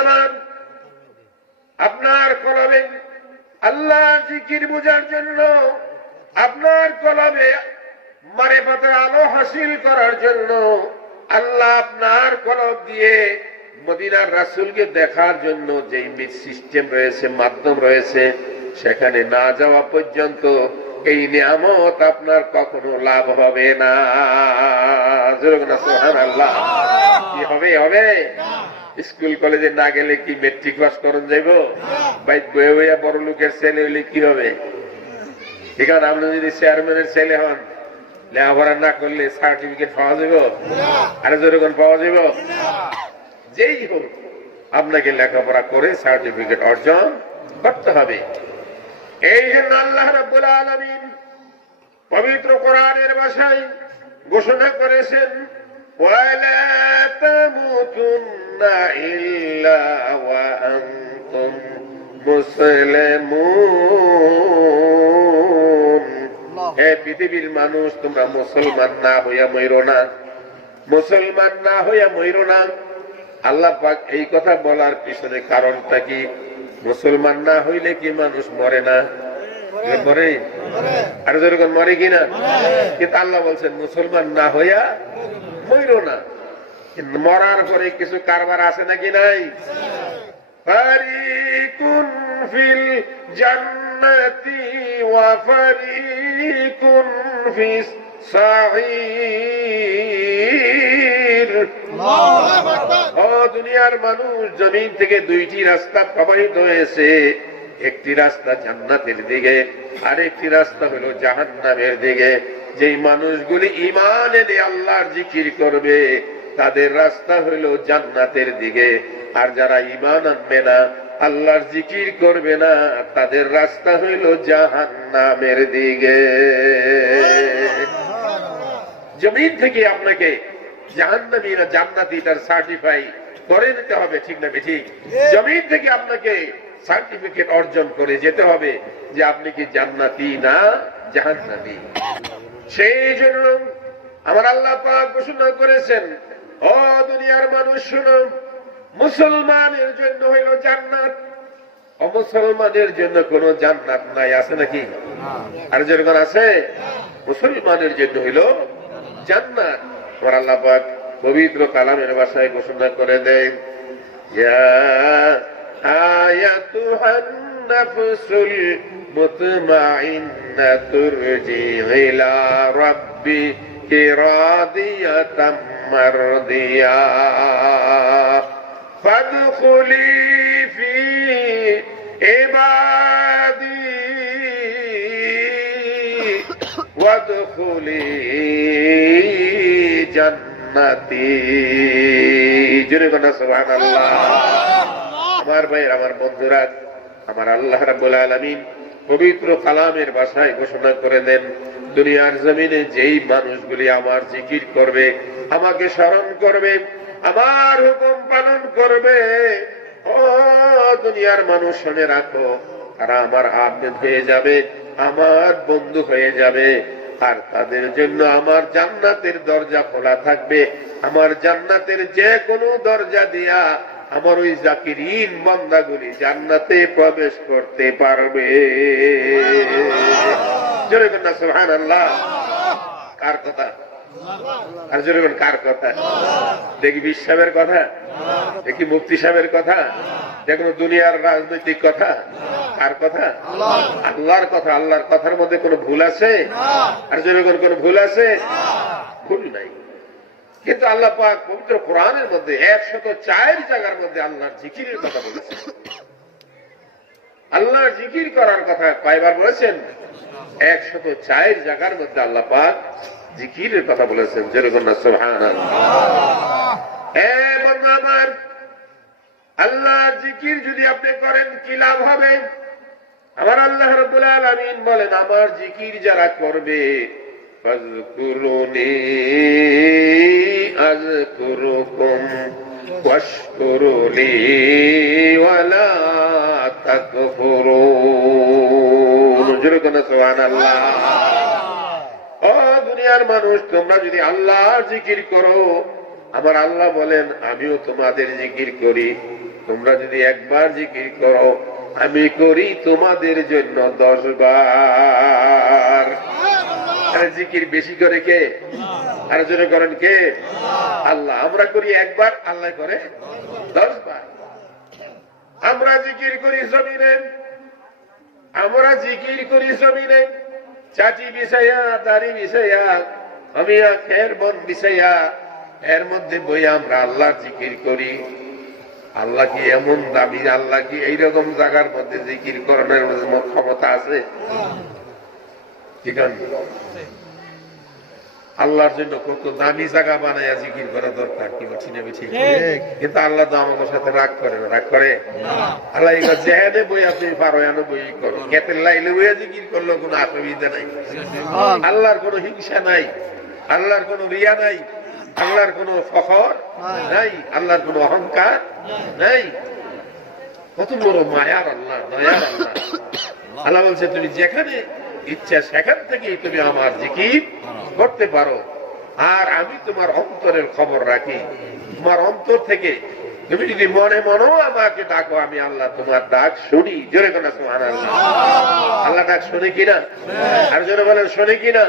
আমার, আপনার কলমে আল্লাহ জিকির বোঝার জন্য, আপনার কলমে মারিফাতের আলো হাসিল করার জন্য, আল্লাহ আপনার কলম দিয়ে মদিনার রাসূলকে দেখার জন্য যে সিস্টেম রয়েছে, মাধ্যম রয়েছে, সেখানে না যাওয়া পর্যন্ত এই নিয়ামত আপনার কখনো লাভ হবে না। সুবহানাল্লাহ। কি হবে? হবে স্কুল কলেজে না গেলে কি মেট্রিক পাস করুন যাইব? বাইক বয়ে বইয়া বড় লোকের ছেলে হইলে কি হবে? এখানে আপনি যদি চেয়ারম্যানের ছেলে হন, লেখাপড়া না করলে সার্টিফিকেট পাওয়া যাব? আরে যেরকম পাওয়া যাব? যেই হোক আপনাকে লেখাপড়া করে সার্টিফিকেট অর্জন করতে হবে। এই জন্য আল্লাহ রাব্বুল আলামিন পবিত্র কোরআনের ভাষায় ঘোষণা করেছেন, ওয়ালা তামুতুন্না ইল্লা ওয়া আনতুম মুসলিমুন। হে পৃথিবীর মানুষ, তোমরা মুসলমান না হইয়া মইরো না, মুসলমান না হইয়া মইরো না। আল্লাহ পাক এই কথা বলার পিছনে কারণটা কি? মুসলমান না হইলে কি মানুষ মরে না? মরে। আর যেরকম মরে কিনা? কিন্তু আল্লাহ বলছেন মুসলমান না হইয়া মইরো না। মরার পরে কিছু কারবার আছে নাকি নাই? ফারিকুন ফিল জান্নাতি ওয়া ফারিকুন ফিস সাঈর। ও দুনিয়ার মানুষ, জমিন থেকে দুইটি রাস্তা প্রবাহিত হয়েছে। একটি রাস্তা জান্নাতের দিকে, আর একটি রাস্তা হলো জাহান্নামের দিকে। যেই মানুষগুলি ঈমান এনে আল্লাহর জিকির করবে তাদের রাস্তা হলো জান্নাতের দিকে, আর যারা ঈমান আনবে না, আল্লাহর জিকির করবে না, তাদের রাস্তা হইল জাহান্নামের দিকে। জমিন থেকে আপনাকে জাহান্নামী না জান্নাতি তার সার্টিফাই করে নিতে হবে, ঠিক না ঠিক? জমিন থেকে আপনাকে সার্টিফিকেট অর্জন করে যেতে হবে যে আপনি কি জান্নাতি না জাহান্নামী। সেই জন্য আমার আল্লাহ পাক ঘোষণা করেছেন, ও দুনিয়ার মানুষ শুনো, মুসলমানের জন্য হইল জান্নাত, অমুসলমানের জন্য কোন জান্নাত নাই। আছে নাকি? আর যেরকম আছে, মুসলমানের জন্য হইল জান্নাত। আমার আল্লাহ পাক পবিত্র কালামের ভাষায় ঘোষণা করে দেন, ইয়া আয়াতুহান নাফসুল মুতমাইন্নাতু রজিই ইলা রাব্বিকি রাদিয়াতাম মারদিয়া ফাদখুলি ফি ইবাদি ওয়াদখুলি জান্নাতি। জোরে বলো সুবহানাল্লাহ। আমার ভাইয়ের, আমার বন্ধুরা, আমার আল্লাহ রাব্বুল আলামিন পবিত্র কালামের ভাষায় ঘোষণা করে দেন, দুনিয়ার জমিনে যেই মানুষগুলি আমার জিকির করবে, আমাকে স্মরণ করবে, আমার হুকুম পালন করবে, ও দুনিয়ার মানুষ শুনে রাখো, তারা আমার আবেদ হয়ে যাবে, আমার বন্ধু হয়ে যাবে, আর তাদের জন্য আমার জান্নাতের দরজা খোলা থাকবে। আমার জান্নাতের যে কোনো দরজা দিয়া আমার ওই জাকিরিন বান্দাগুলি জান্নাতে প্রবেশ করতে পারবে। জোরে বলেন না সুবহানাল্লাহ। কার কথা? আর জোরে বলেন কার কথা? দেখি বিশ সাহেবের কথা, দেখি মুফতি সাহেবের কথা, দেখুন দুনিয়ার রাজনৈতিক কথা। কার কথা? আল্লাহর কথা। আল্লাহর কথার মধ্যে কোনো ভুল আছে? আর জোরে বলেন কোনো ভুল আছে? ভুল নাই। কিন্তু আল্লাহ পাক পবিত্র কোরআনের মধ্যে 104 জায়গার মধ্যে আল্লাহর জিকিরের কথা বলেছেন। আল্লাহর জিকির করার কথা কয়বার বলেছেন? 104 জায়গার মধ্যে আল্লাহ পাক জিকিরের কথা বলেছেন। যেরকম না সুবহানাল্লাহ। হে বান্দা আমার, আল্লাহর জিকির যদি আপনি করেন কি লাভ হবে? আমার আল্লাহ রাব্বুল আলামিন বলেন, আমার জিকির যারা করবে, ফাযকুরুনি আযকুরুকুম ওয়াশকুরুলি ওয়ালা তাকফুরুন। যেরকম না সুবহানাল্লাহ। ও দুনিয়ার মানুষ, তোমরা যদি আল্লাহর জিকির করো, আমার আল্লাহ বলেন আমিও তোমাদের জিকির করি। তোমরা যদি একবার জিকির করো আমি করি তোমাদের জন্য 10 বার। আরে জিকির বেশি করে কে? আর জোরে করেন কে? আল্লাহ। আমরা করি একবার, আল্লাহ করে 10 বার। আমরা জিকির করি জমিনে, আমরা জিকির করি জমিনে, চাটি বিছাইয়া, দাড়ি বিছাইয়া, আমি খের বন বিছাইয়া, এর মধ্যে বই আমরা আল্লাহর জিকির করি। আল্লাহ কি এমন দামি? আল্লাহ কি এইরকম জায়গার মধ্যে জিকির করানোর ক্ষমতা আছে? ঠিক আছে, আল্লাহর জন্য কত দামি জায়গা বানায় জিকির করা দরকার, কি বলছি না? ঠিক। কিন্তু আল্লাহ তো আমাদের সাথে রাগ করে না, রাগ করে? আল্লাহ যেহানে বই আপনি পারো এনে বই করো, খেতের লাইলে বইয়া জিকির করলেও কোনো অসুবিধা নাই। আল্লাহর কোনো হিংসা নাই, আল্লাহর কোনো রিয়া নাই, আল্লাহর কোনো ফখর নাই, আল্লাহর কোনো অহংকার নাই। কত বড় মায়ার আল্লাহ, দয়ার আল্লাহ। আল্লাহ বলছে তুমি যেখানে ইচ্ছা সেখান থেকেই তুমি আমার জিকির করতে পারো, আর আমি তোমার অন্তরের খবর রাখি। তোমার অন্তর থেকে তুমি যদি মনে মনেও আমাকে ডাকো, আমি আল্লাহ তোমার ডাক শুনি। জোরে কোন সুবহানাল্লাহ। আল্লাহ ডাক শুনে কিনা? আর জোরে বলেন শুনে কিনা?